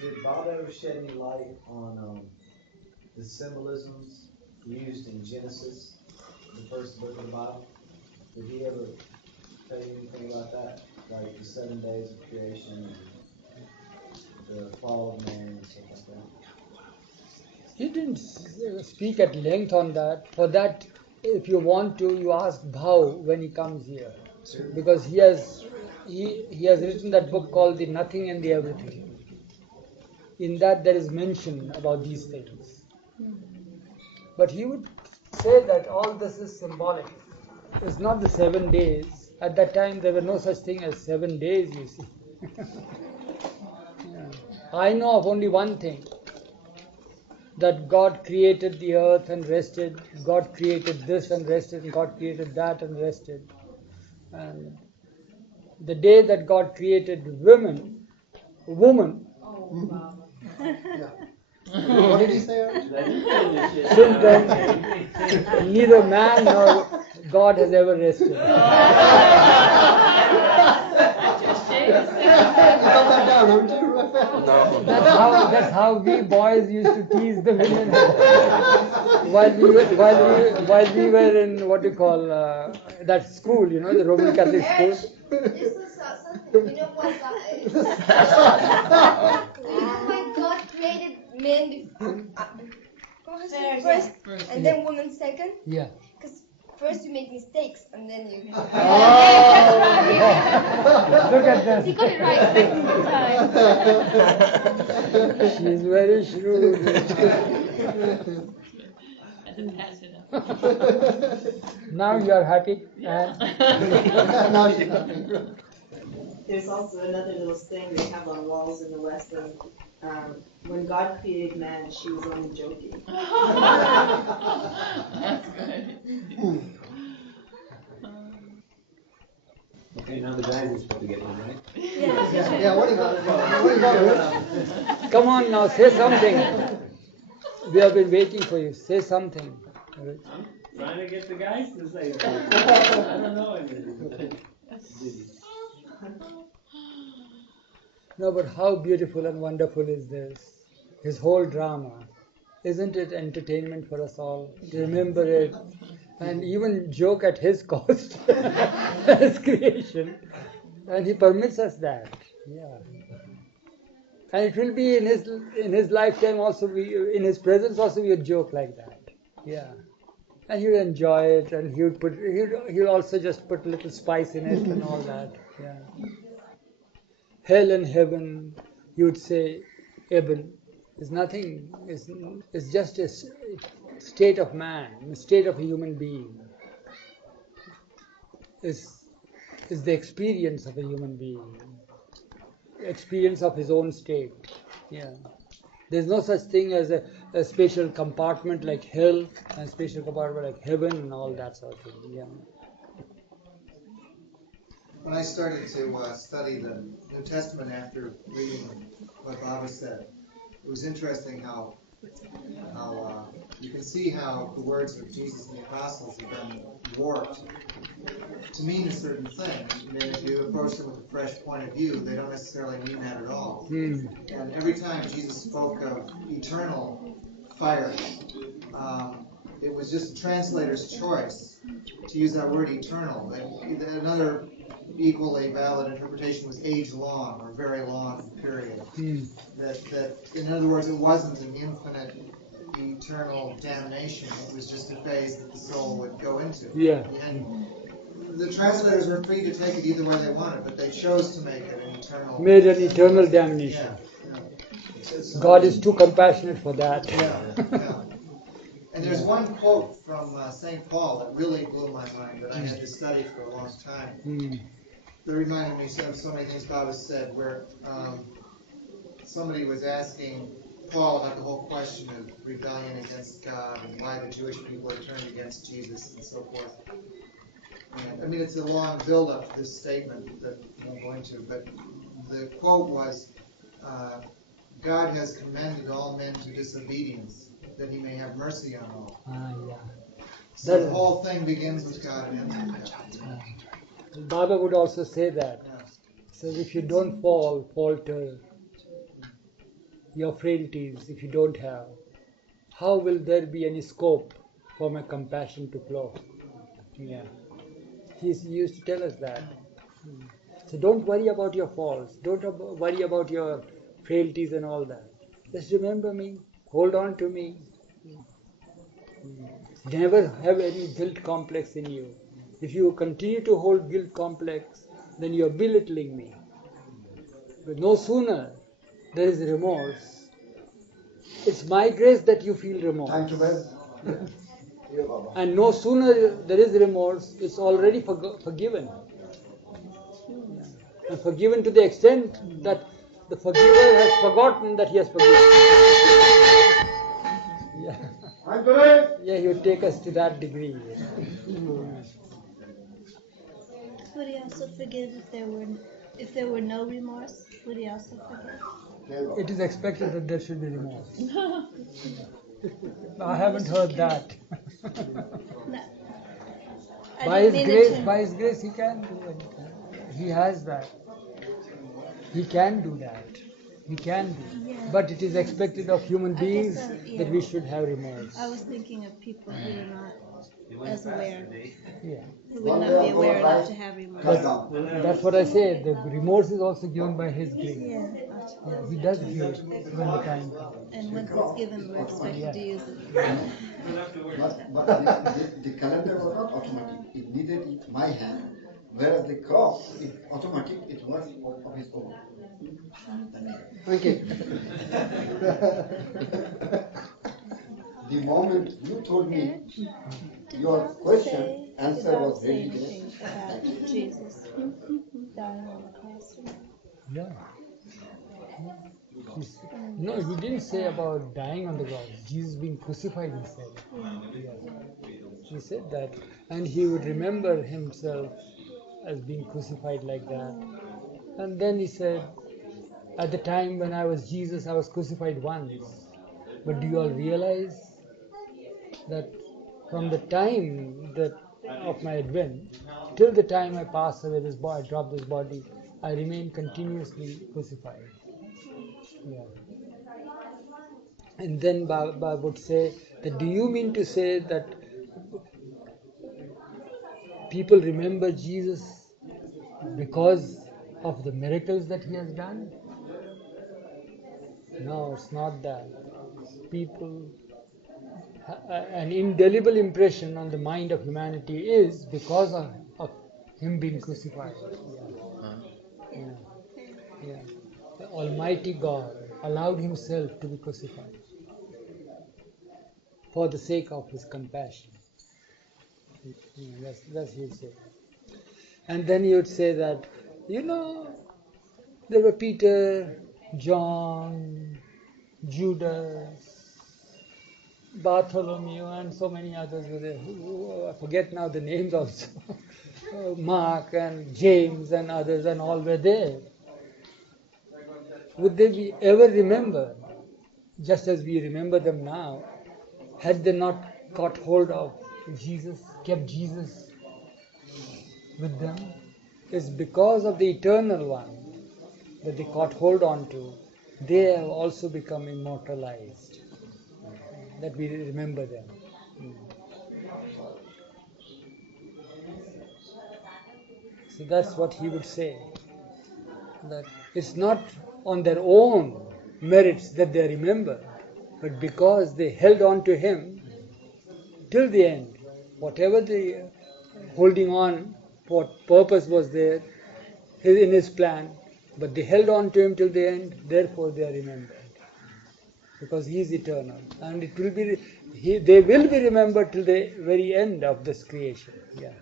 Did Bob ever shed any light on the symbolisms used in Genesis, the first book of the Bible? Did he ever tell you anything about that? Like the 7 days of creation and the fall of man and stuff like that? He didn't speak at length on that. For that, if you want to, you ask Bhau when he comes here, because he has written that book called The Nothing and the Everything. In that there is mention about these things. But he would say that all this is symbolic. It's not the 7 days. At that time there were no such thing as 7 days, you see. Yeah. I know of only one thing, that God created the earth and rested, God created this and rested, and God created that and rested. And the day that God created woman, What did he say? since then neither man nor God has ever rested. No. That's how we boys used to tease the women while we were in what you call that school, the Roman Catholic school. This is something. You know what? You know why God created men first, and then women second? Yeah. Because first you make mistakes, and then you. Look at this. He got it right second time. She's very shrewd. Now you are happy, and There's also another little thing they have on walls in the West of when God created man, she was only joking. That's good. Okay, now the guys are supposed to get one, right? Yeah, what about Rich? come on now, say something. We have been waiting for you. Say something. Rich. I'm trying to get the guys to say something. I don't know anything. No, but how beautiful and wonderful is this? His whole drama. Isn't it entertainment for us all to remember it and even joke at his cost, his creation? And he permits us that. Yeah. And it will be in his lifetime also, in his presence also we would joke like that. Yeah. And he would enjoy it, and he'll also just put a little spice in it and all that. Yeah. Hell and heaven, you would say, Eben, is nothing, is just a state of man, a state of a human being. Is the experience of a human being, experience of his own state. Yeah. There's no such thing as a spatial compartment like hell and a spatial compartment like heaven and all that sort of thing. Yeah. When I started to study the New Testament after reading what Baba said, it was interesting how you can see how the words of Jesus and the apostles have been warped to mean a certain thing. And then if you approach them with a fresh point of view, they don't necessarily mean that at all. And every time Jesus spoke of eternal fire, it was just a translator's choice to use that word eternal. Another equally valid interpretation was age long or very long period. That in other words, it wasn't an infinite eternal damnation. It was just a phase that the soul would go into. Yeah. And the translators were free to take it either way they wanted, but they chose to make it an eternal. Made an eternal damnation. Yeah. God is too compassionate for that. Yeah. And there's one quote from St. Paul that really blew my mind that I had to study for a long time. That reminded me of so many things Bob has said, where somebody was asking Paul about the whole question of rebellion against God and why the Jewish people had turned against Jesus and so forth. And, I mean, it's a long build-up to this statement that I won't go into, but the quote was, God has commended all men to disobedience, that he may have mercy on all. Yeah. So the whole thing begins with God and ends with God. Baba would also say that. So if you don't falter, your frailties if you don't have, how will there be any scope for my compassion to flow? Yeah. He used to tell us that. So don't worry about your faults. Don't worry about your frailties and all that. Just remember me. Hold on to me. Never have any guilt complex in you. If you continue to hold guilt complex, then you are belittling me. But no sooner there is remorse, it's my grace that you feel remorse. Time to bed. And no sooner there is remorse, it's already forgiven. And forgiven to the extent that the forgiver has forgotten that he has forgiven. Yeah, he would take us to that degree. Would he also forgive if there were no remorse? Would he also forgive? It is expected that there should be remorse. I haven't heard that. No. By His grace, He can do anything. He has that. He can do that. He can do. Yeah. But it is expected of human beings yeah. that we should have remorse. I was thinking of people who are not as aware, Yeah. who would not be aware enough to have remorse. That's what I say. The remorse is also given by His grace. Yeah. Yeah, He does give it when the time comes. And once it's given, we're expected to use it. But the calendar was not automatic. It needed my hand, whereas the clock, it automatic. It was of its own. Thank you. The moment you told me your question, answer was very clear. About Jesus dying on the cross. Yeah. No, He didn't say about dying on the cross. Jesus being crucified, He said. Yeah. He said that. And He would remember Himself as being crucified like that. And then He said, at the time when I was Jesus, I was crucified once. But do you all realize that from the time of my advent till the time I pass away this body, I drop this body, I remain continuously crucified. Yeah. And then Baba would say that, do you mean to say that people remember Jesus because of the miracles that He has done? No, it's not that. People, an indelible impression on the mind of humanity is because of Him being crucified. Yeah. The Almighty God allowed Himself to be crucified for the sake of His compassion. That's He would say. And then He would say that, there were Peter, John, Judas, Bartholomew, and so many others were there. I forget now the names also. Mark and James and others, and all were there. Would they be ever remembered, just as we remember them now, had they not caught hold of Jesus, kept Jesus with them? It's because of the Eternal One that they caught hold on to. They have also become immortalized, that we remember them. So that's what he would say, that it's not on their own merits that they are remembered, but because they held on to Him till the end. Whatever the holding on, what purpose was there in His plan, but they held on to Him till the end, therefore they are remembered. Because He is eternal, and they will be remembered till the very end of this creation. Yeah.